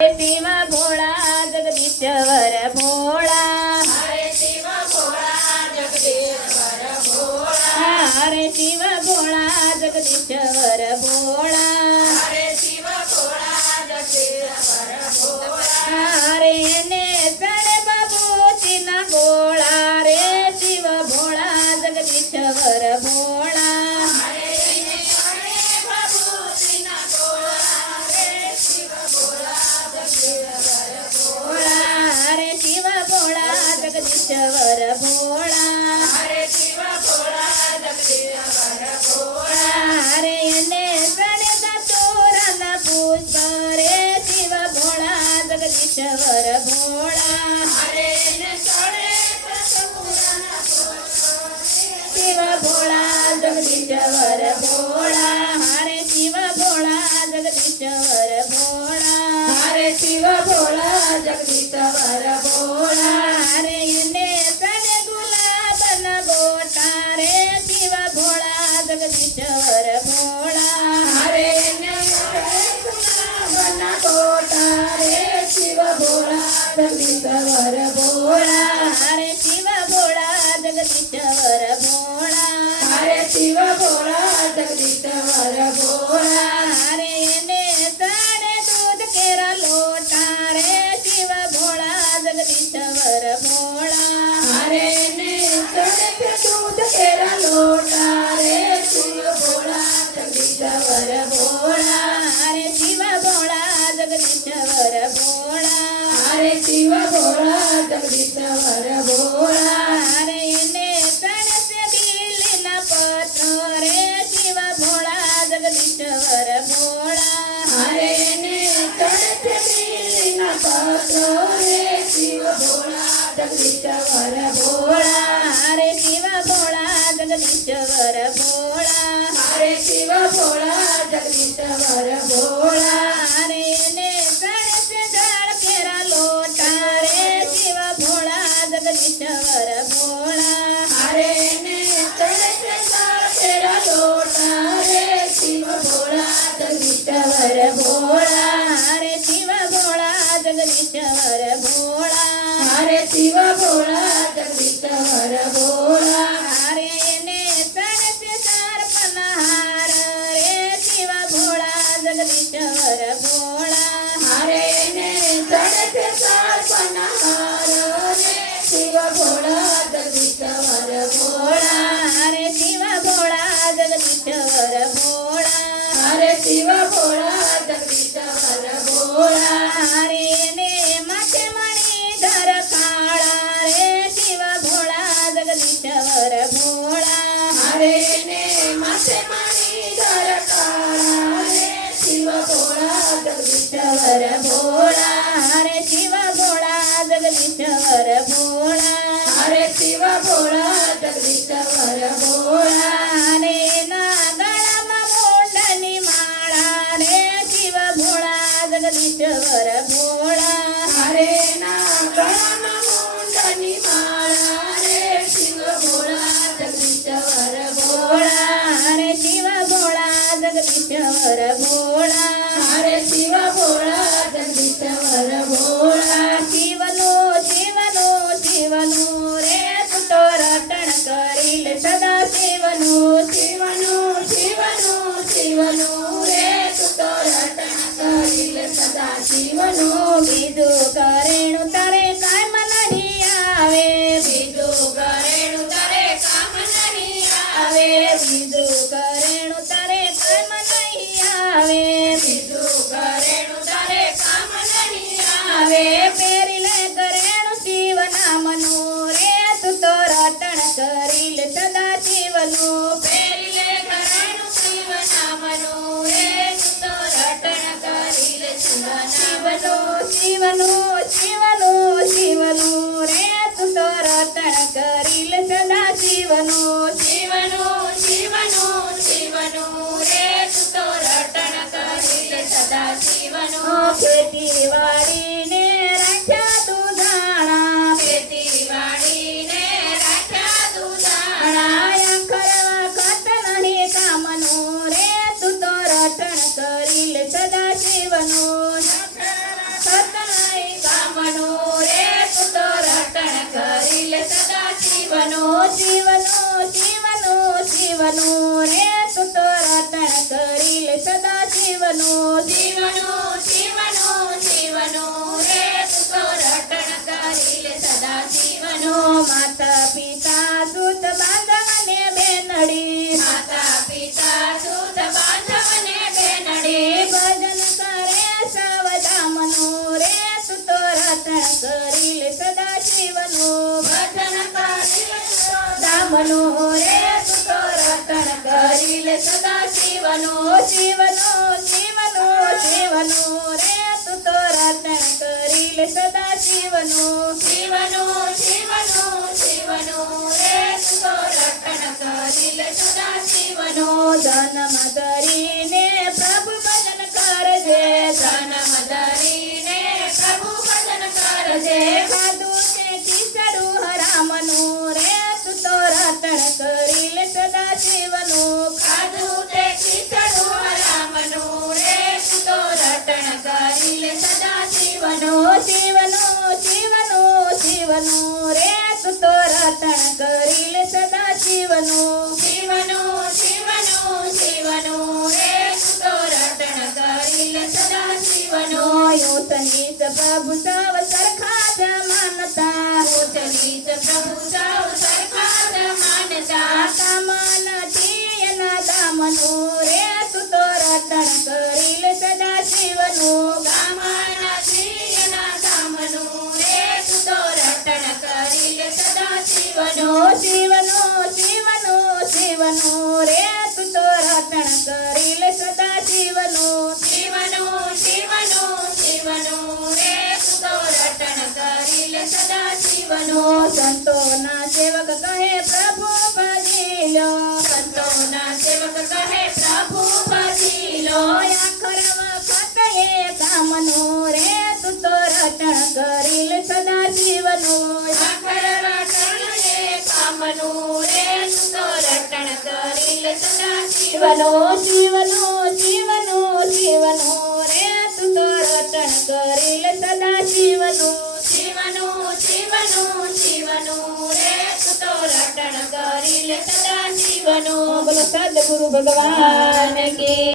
शिव भोळा जगदीश्वर भोळा, हरे शिव भोळा जगदीश्वर भोळा, हरे शिव भोळा जगदीश्वर भोळा, हरे शिव भोळा जगदीश्वर भोळा, हरे ने सण बाबूची ना गोळा रे शिव भोळा जगदीश्वर भोळा, हरे ने हरे बाबूची ना गोळा रे शिव भोळा जगदीश्वर भोळा, हरे शिव भोळा जगदीश्वर भोळा, हरे शिव भोळा जगदीश्वर भोळा, हरे ने सण दतोरन पुष्प रे शिव भोळा जगदीश्वर भोळा, हरे ने सणे सतपुराना शिव भोळा जगदीश्वर भोळा, हरे शिव भोळा जगदीश्वर भोळा, हरे शिव भोळा जगदीश्वर भोळा, हरे ने सण गुलाबन गोटा रे शिव भोळा जगदीश्वर भोळा, हरे ने गुलाबना गोटा रे शिव भोळा जगदीश्वर भोळा, हरे शिव भोळा जगदीश्वर भोळा, हरे शिव भोळा जगदीश्वर भोळा, हरे ने सण दूध केरा लोटा रे शिव भोळा जगदीश्वर भोळा, हरे ने सणे दूध तेरा लोटा रे शिव भोळा जगदीश्वर भोळा, हरे शिव भोळा जगदीश्वर भोळा, हरे शिव भोळा जगदीश्वर भोळा, हरे ने सणसे दिली ना पत्र रे शिव भोळा जगदीश्वर भोळा, हरे ने सणे दिलीना पत्र रे शिव भोळा जगदीश्वर भोळा, हरे शिव भोळा जगदीश्वर भोळा, हरे शिव भोळा जगदीश्वर भोळा, हरे ने सणसे झाड केरा लोटा रे शिव भोळा जगदीश्वर भोळा, हरे ने सणे तेरा लोटा रे शिव भोळा जगदीश्वर भोळा, हरे शिव भोळा जगदीश्वर भोळा, हरे शिव भोळा जगदीश्वर भोळा, हरे ने सणसे सर्पनहार रे शिव भोळा जगदीश्वर भोळा, हरे ने सणे सर्पनहार रे शिव भोळा जगदीश्वर भोळा, हरे शिव भोळा जगदीश्वर भोळा, हरे शिव भोळा जगदीश्वर भोळा, हरे ने माथे मणी धर काळा रे शिव भोळा जगदीश्वर भोळा, हरे ने माथे माणी धर काळा रे शिव भोळा जगदीश्वर भोळा, हरे शिव भोळा जगदीश्वर भोळा, हरे शिव भोळा जगदीश्वर भोळा, हरे ना गळामा मोंडनी माळा रे शिव भोळा जगदीश्वर भोळा, हरे ना गळामा मुंडनी माळा रे शिव भोळा जगदीश्वर भोळा, हरे शिव भोळा जगदीश्वर भोळा, हरे शिव भोळा जगदीश्वर भोळा, शिवनो शिवनो शिवनो रे तुतो रटण करील सदा शिवनो शिवनो शिवनो शिवनो रे तुतो रटण करील सदा शिवनो, बिदू करेणु तारे काय मनाही आवे, बिदू करेणु तारे काम नाही आवे, बिदू करेणु तारे काय मनाही आवे, बिदू करेणु तारे काम नाही आवे आवे, पेरिले करेणु शिव नामनो रे तुतो रटण करील सदा शिवनो, पेरिले करेणु शिव नामनो रे तुतो रटण करील सदा नामनो, शिवनो शिवनो शिवनो रे तुतो रटण करील सदा शिवनो, शिवनो शिवनो शिवनो रे तुतो रटण करील सदा शिवनो, ખેતીવાડીને રાખ્યા દુધાણા, ખેતીવાડીને રાખ્યા દુધાણા, આયા કરવા ખાત નહીં કામનો રે તું તો રટણ કરીલ સદા શિવનો, શિવનું રે તું તો રટણ કરી લે સદા શિવનું રે તું તો રટણ કરી લે સદા શિવનો માતા પિતા સુત બાંધવ ને બેનડી માતા પિતા સુત બાંધવ ને બેનડી ભજન કરે સાવધામનું રે તું તો રટણ કરી લે સદા શિવનું ભજન કરે દામનું રે તું તો રટણ કરી લે સદા શિવનો શિવનું રે તું તો રટણ કરી લે સદા શિવનું શિવનો રે તું તો રટણ કરી લે સદા શિવનો જન્મ ધરીને પ્રભુ ભજન કરજે જન્મ ધરીને પ્રભુ ભજન કરજે ખાધું છે ખીચડું હરામનું રે તું તો રટણ કરી લે સદા શિવનું ખાધું તે ખીચડું હરામનું રે તું તો રટણ કરી લે સદા શિવનો શિવનું રે તું તો રટણ કરી લે સદા શિવનું શિવનો રે તું તો રટણ કરી લે સદા શિવનો યોતની પ્રભુ સવ સરખા જ માનતા ઉચ્ચ નીચ પ્રભુ સૌ સરખા જ માનતા કામન એના દામનું રે તું તો રટણ કરી લે સદા શિવનું ગામના શ્રીના ધામનું રે તું તો રટણ કરી લે સદા શિવનો શિવનું રે તું તો રટણ કરી લે સદા શિવનું શિવનો રે તું તો રટણ કરી લે સદા શિવનો સંતોના સેવક કહે પ્રભુ ભજી લો સંતોના સેવક કહે પ્રભુ ભજી લો આખર વખત એ કામનું રે તું તો રટણ કરી લે સદા શિવનું આખર રટણ એ કામનું રે તું તો રટણ કરી લે સદા શિવનો શિવનું રે તું તો રટણ કરી લે સદા શિવનું શિવનો રે તું તો રટણ કરી લે સદા શિવનો બોલો સદગુરુ ભગવાન કી